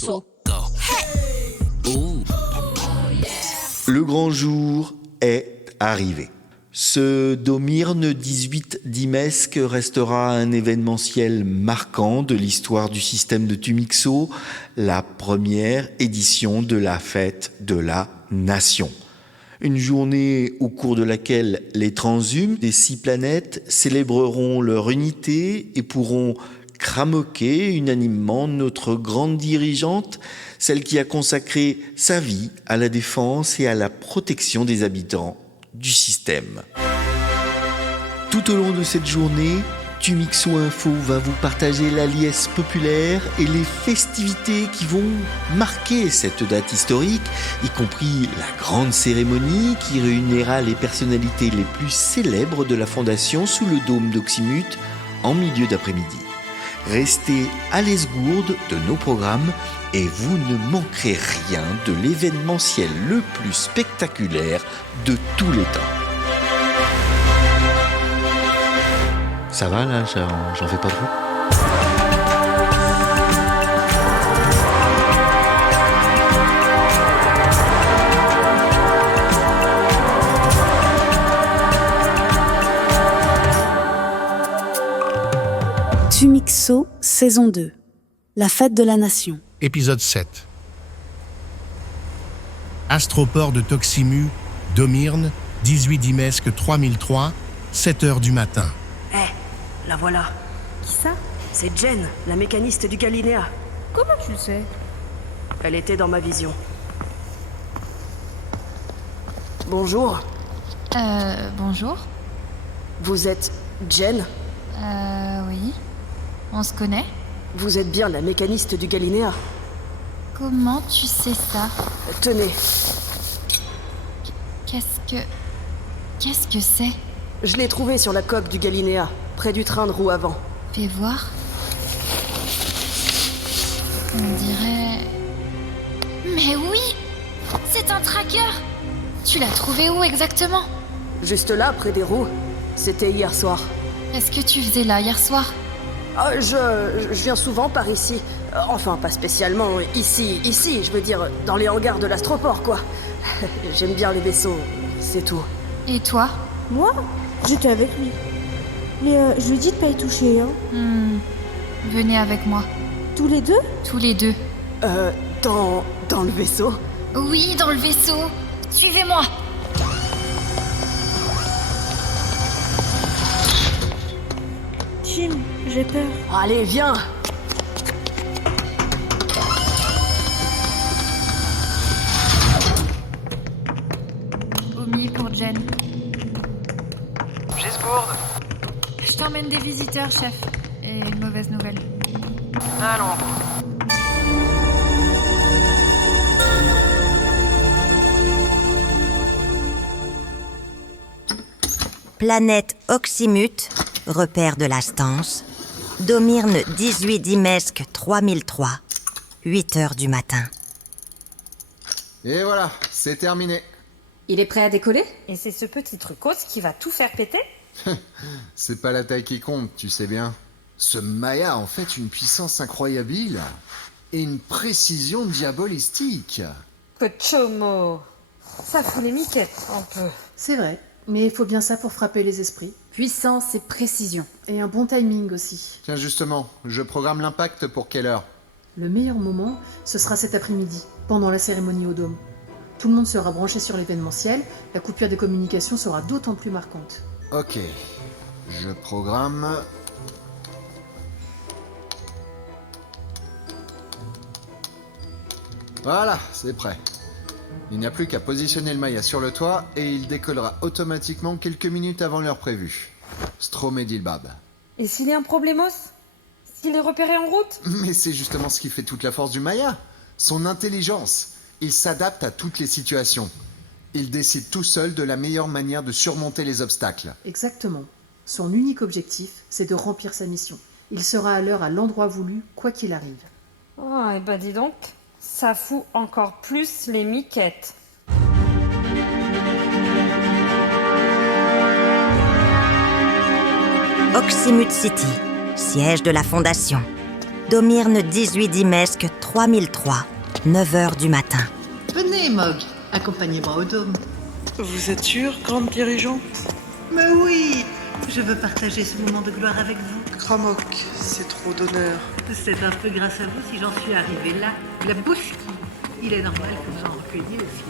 Tumixo. Le grand jour est arrivé. Ce Domirne 18 Dimesque restera un événementiel marquant de l'histoire du système de Tumixo, la première édition de la fête de la Nation. Une journée au cours de laquelle les transhumes des 6 planètes célébreront leur unité et pourront cramoquer unanimement notre grande dirigeante, celle qui a consacré sa vie à la défense et à la protection des habitants du système. Tout au long de cette journée, Tumixo Info va vous partager la liesse populaire et les festivités qui vont marquer cette date historique, y compris la grande cérémonie qui réunira les personnalités les plus célèbres de la Fondation sous le dôme d'Oxymute en milieu d'après-midi. Restez à l'esgourde de nos programmes et vous ne manquerez rien de l'événementiel le plus spectaculaire de tous les temps. Ça va là, j'en fais pas trop? Tumixo, saison 2. La fête de la Nation. Épisode 7. Astroport de Toximu, Domirne, 18 Dimesque 3003, 7h du matin. La voilà. Qui ça? C'est Jen, la mécaniste du Galiléa. Comment tu le sais? Elle était dans ma vision. Bonjour, Bonjour. vous êtes Jen? Oui. On se connaît? Vous êtes bien la mécaniste du Galiléa? Comment tu sais ça? Tenez, Qu'est-ce que c'est? je l'ai trouvée sur la coque du Galiléa, près du train de roue avant. Fais voir. On dirait... Mais oui! C'est un tracker! Tu l'as trouvé où exactement? Juste là, près des roues. C'était hier soir. Qu'est-ce que tu faisais là hier soir? Je viens souvent par ici. Enfin, pas spécialement ici, je veux dire, dans les hangars de l'Astroport, quoi. J'aime bien les vaisseaux, c'est tout. Et toi? Moi? J'étais avec lui. Mais je lui ai dit de pas y toucher, hein. Venez avec moi. Tous les deux? Tous les deux. Dans le vaisseau? Oui, dans le vaisseau. Suivez-moi. Tim, j'ai peur. Allez, viens! Au milieu pour Jen. Gisbourde. Je t'emmène des visiteurs, chef. Et une mauvaise nouvelle. Allons. Planète Oxymute, repère de la stance, Domirne 18 Dimesque 3003, 8h du matin. Et voilà, c'est terminé. Il est prêt à décoller? Et c'est ce petit trucos qui va tout faire péter? C'est pas la taille qui compte, tu sais bien. Ce Maya a en fait une puissance incroyable et une précision diabolistique. Cochomo. Ça fout les miquettes, un peu. C'est vrai, mais il faut bien ça pour frapper les esprits. Puissance et précision. Et un bon timing aussi. Tiens justement, je programme l'impact pour quelle heure? Le meilleur moment, ce sera cet après-midi, pendant la cérémonie au dôme. Tout le monde sera branché sur l'événementiel, la coupure des communications sera d'autant plus marquante. Ok, je programme... Voilà, c'est prêt. Il n'y a plus qu'à positionner le Maya sur le toit et il décollera automatiquement quelques minutes avant l'heure prévue. Stromedilbab. Et s'il y a un problémos? S'il est repéré en route? Mais c'est justement ce qui fait toute la force du Maya. Son intelligence. Il s'adapte à toutes les situations. Il décide tout seul de la meilleure manière de surmonter les obstacles. Exactement. Son unique objectif, c'est de remplir sa mission. Il sera à l'heure à l'endroit voulu, quoi qu'il arrive. Oh, et bah dis donc, ça fout encore plus les miquettes. Oxymute City, siège de la Fondation. Domirne 18 Dimesque 3003, 9h du matin. Venez, Mog, accompagnez-moi au dôme. Vous êtes sûre, grande dirigeante? Mais oui, je veux partager ce moment de gloire avec vous. Kramok, c'est trop d'honneur. C'est un peu grâce à vous si j'en suis arrivée là. La bouche qui... Il est normal que vous en recueilliez aussi.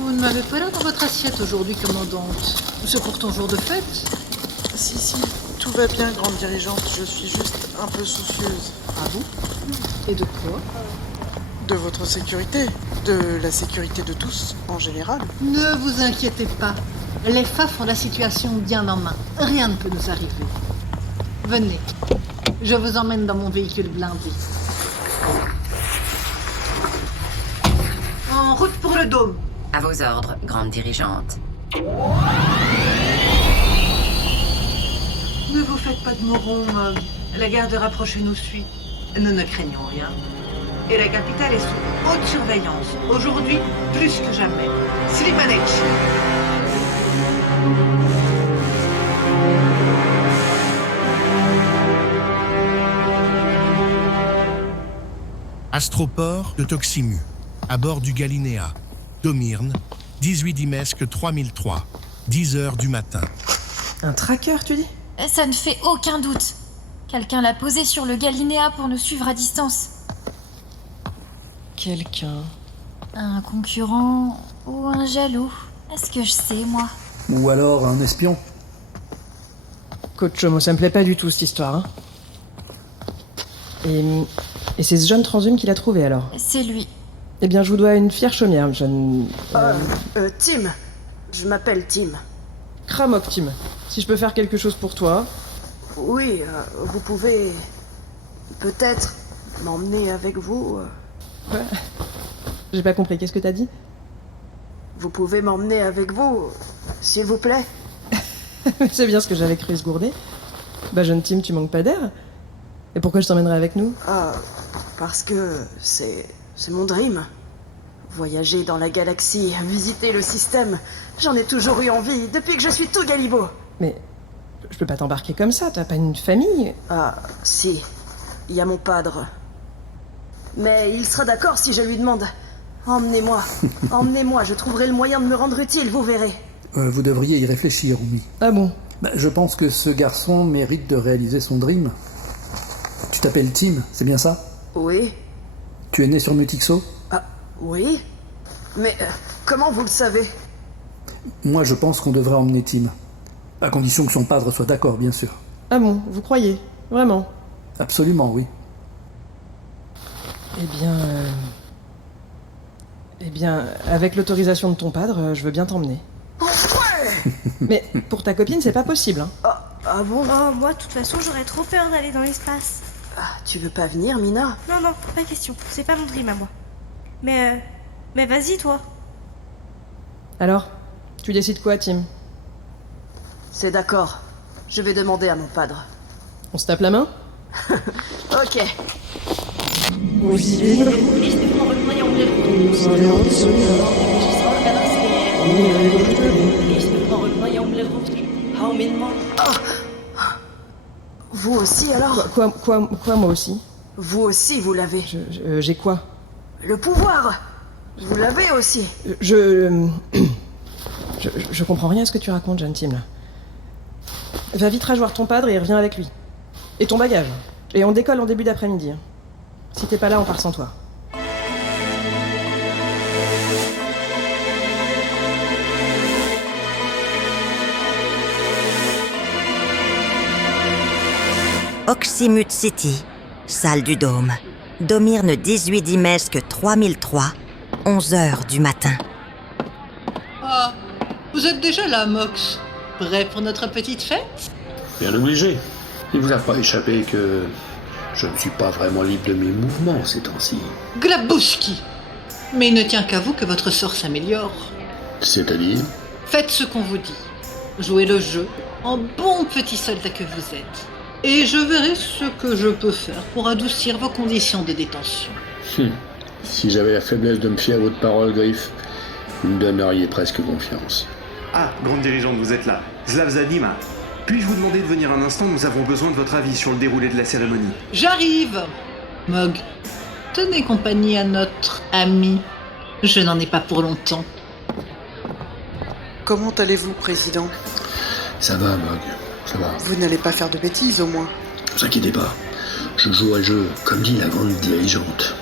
Vous ne m'avez pas l'air dans votre assiette aujourd'hui, commandante. C'est pourtant jour de fête. Si, tout va bien, grande dirigeante. Je suis juste un peu soucieuse. Ah bon? Et de quoi? De votre sécurité. De la sécurité de tous, en général. Ne vous inquiétez pas. Les FAF ont la situation bien en main. Rien ne peut nous arriver. Venez. Je vous emmène dans mon véhicule blindé. En route pour le dôme. À vos ordres, grande dirigeante. Ne vous faites pas de moron, Mog. La garde rapprochée nous suit. Nous ne craignons rien. Et la capitale est sous haute surveillance. Aujourd'hui, plus que jamais. Slimanec. Astroport de Toximu, à bord du Galinéa, Domirne, 18 Dimesque 3003, 10h du matin. Un tracker, tu dis? Ça ne fait aucun doute. Quelqu'un l'a posé sur le Galinéa pour nous suivre à distance. Quelqu'un? Un concurrent ou un jaloux? Est-ce que je sais, moi? Ou alors un espion. Coach Chomo, ça me plaît pas du tout, cette histoire, hein. Et c'est ce jeune transhumé qui l'a trouvé, alors? C'est lui. Eh bien, je vous dois une fière chaumière, jeune... Tim. Je m'appelle Tim. Kramok, Tim. Si je peux faire quelque chose pour toi... Oui, vous pouvez... peut-être m'emmener avec vous. Ouais. J'ai pas compris, qu'est-ce que t'as dit? Vous pouvez m'emmener avec vous, s'il vous plaît? C'est bien ce que j'avais cru esgourder. Bah, jeune Tim, tu manques pas d'air? Et pourquoi je t'emmènerais avec nous? Parce que c'est mon dream. Voyager dans la galaxie, visiter le système. J'en ai toujours eu envie, depuis que je suis tout galibo. Mais je peux pas t'embarquer comme ça, t'as pas une famille? Si. Il y a mon padre. Mais il sera d'accord si je lui demande. Emmenez-moi. Emmenez-moi, je trouverai le moyen de me rendre utile, vous verrez. Vous devriez y réfléchir, Oumi. Ah bon? Je pense que ce garçon mérite de réaliser son dream. Tu t'appelles Tim, c'est bien ça? Oui. Tu es né sur Mutixo? Oui. Mais comment vous le savez? Moi, je pense qu'on devrait emmener Tim. À condition que son padre soit d'accord, bien sûr. Ah bon, vous croyez? Vraiment? Absolument, oui. Eh bien, avec l'autorisation de ton padre, je veux bien t'emmener. Ouais. Mais pour ta copine, c'est pas possible, hein. Ah bon? Moi, de toute façon, j'aurais trop peur d'aller dans l'espace. Tu veux pas venir, Mina? Non, pas question. C'est pas mon dream à moi. Mais vas-y, toi. Alors, tu décides quoi, Tim? C'est d'accord. Je vais demander à mon padre. On se tape la main? Ok. Vous aussi, alors? Quoi, moi aussi? Vous aussi, vous l'avez. J'ai quoi? Le pouvoir! Vous l'avez aussi. Je comprends rien à ce que tu racontes, jeune Tim, là. Va vite rejoindre ton padre et reviens avec lui. Et ton bagage. Et on décolle en début d'après-midi. Hein. Si t'es pas là, on part sans toi. Oxymute City, salle du Dôme. Domirne 18 Dimesque 3003, 11h du matin. Ah, vous êtes déjà là, Mox. Prêt pour notre petite fête? Bien obligé. Il vous a pas échappé que je ne suis pas vraiment libre de mes mouvements ces temps-ci. Glabouski! Mais il ne tient qu'à vous que votre sort s'améliore. C'est-à-dire? Faites ce qu'on vous dit. Jouez le jeu en bon petit soldat que vous êtes. Et je verrai ce que je peux faire pour adoucir vos conditions de détention. Si j'avais la faiblesse de me fier à votre parole, Griff, vous me donneriez presque confiance. Ah, grande dirigeante, vous êtes là. Zlav Zadima. Puis-je vous demander de venir un instant? Nous avons besoin de votre avis sur le déroulé de la cérémonie. J'arrive, Mog. Tenez compagnie à notre ami. Je n'en ai pas pour longtemps. Comment allez-vous, Président? Ça va, Mog, ça va. Vous n'allez pas faire de bêtises, au moins. Ne vous inquiétez pas. Je joue à jeu, comme dit la grande dirigeante.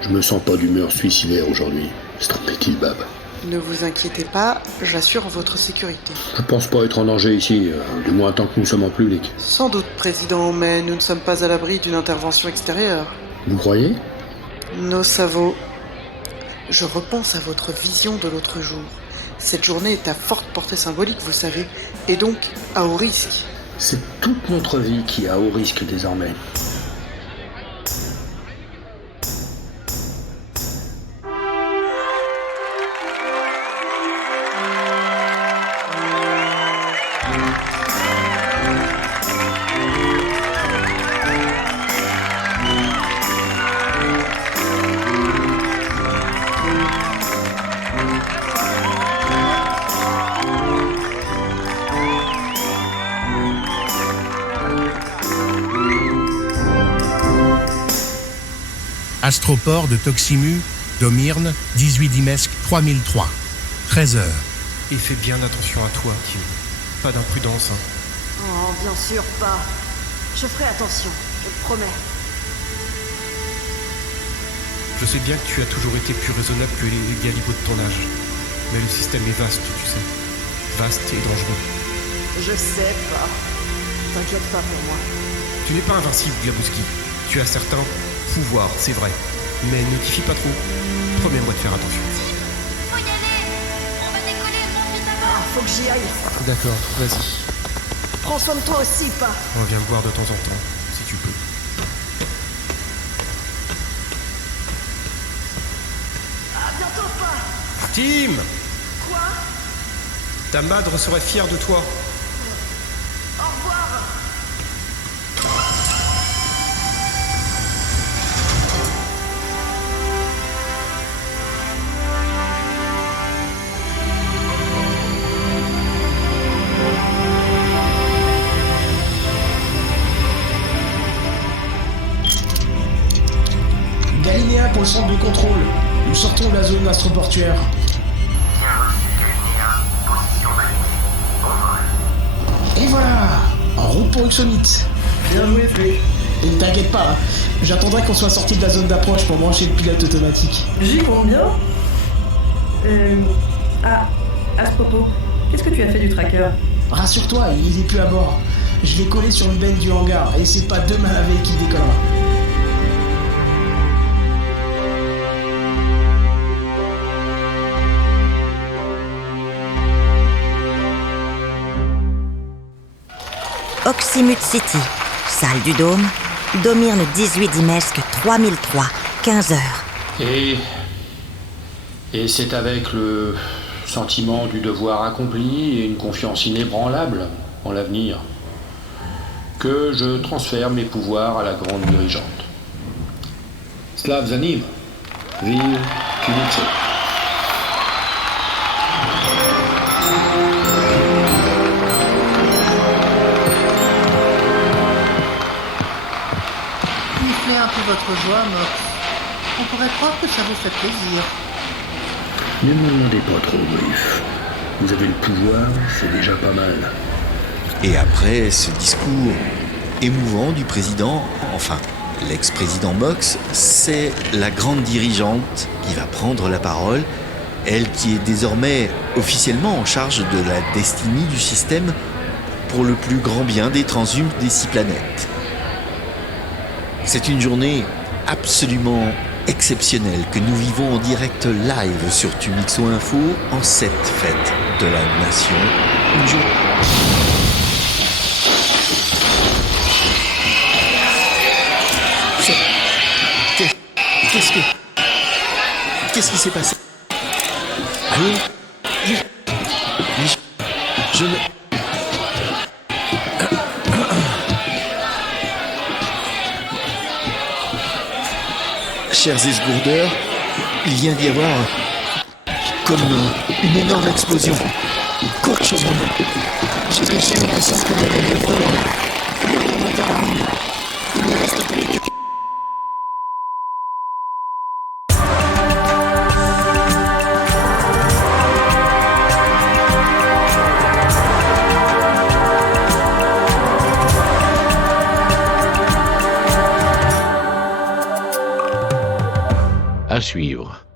Je me sens pas d'humeur suicidaire aujourd'hui. Se trompait-il, Bab? Ne vous inquiétez pas, j'assure votre sécurité. Je pense pas être en danger ici, du moins tant que nous sommes en public. Sans doute, Président, mais nous ne sommes pas à l'abri d'une intervention extérieure. Vous croyez? Nos savots. Je repense à votre vision de l'autre jour. Cette journée est à forte portée symbolique, vous savez, et donc à haut risque. C'est toute notre vie qui est à haut risque désormais. Astroport de Toximu, Domirne, 18 Dimesque 3003, 13h. Et fais bien attention à toi, Tim. Pas d'imprudence, hein. Oh, bien sûr pas. Je ferai attention, je te promets. Je sais bien que tu as toujours été plus raisonnable que les galibots de ton âge. Mais le système est vaste, tu sais. Vaste et dangereux. Je sais pas. T'inquiète pas pour moi. Tu n'es pas invincible, Glabowski. Tu as certains pouvoirs, c'est vrai. Mais ne t'y fie pas trop. Promets-moi de faire attention. Faut y aller. On va décoller, monte vite à bord. Ah, faut que j'y aille. D'accord, vas-y. Prends soin de toi aussi, pas. Reviens me voir de temps en temps, si tu peux. À bientôt, pas. Tim! Quoi? Ta madre serait fière de toi. Au revoir. Galinéa pour le centre de contrôle. Nous sortons de la zone astroportuaire. Et voilà, en route pour Uxomite. Bien joué, Flé. Et ne t'inquiète pas, hein, j'attendrai qu'on soit sorti de la zone d'approche pour brancher le pilote automatique. J'y compte bien. À ce propos, qu'est-ce que tu as fait du tracker? Rassure-toi, il est plus à bord. Je l'ai collé sur une benne du hangar et c'est pas demain la veille qu'il décollera. Oxymute City, salle du Dôme, Domirne 18 Dimesque 3003, 15h. Et c'est avec le sentiment du devoir accompli et une confiance inébranlable en l'avenir que je transfère mes pouvoirs à la grande dirigeante. Slav Zanim, vive Kumikso. Un peu votre joie, Mox. On pourrait croire que ça vous fait plaisir. Ne me demandez pas trop, Brief. Vous avez le pouvoir, c'est déjà pas mal. Et après ce discours émouvant du président, enfin l'ex-président Mox, c'est la grande dirigeante qui va prendre la parole, elle qui est désormais officiellement en charge de la destinée du système pour le plus grand bien des transhumes des 6 planètes. C'est une journée absolument exceptionnelle que nous vivons en direct live sur Tumixo Info en cette fête de la nation. Qu'est-ce qui s'est passé? Allô? Je ne... Chers esgourdeurs, il vient d'y avoir comme une énorme explosion. Il court chez eux. Je serai jamais assez scolaire de le faire. Le moteur arrive. Il ne reste plus que... À suivre.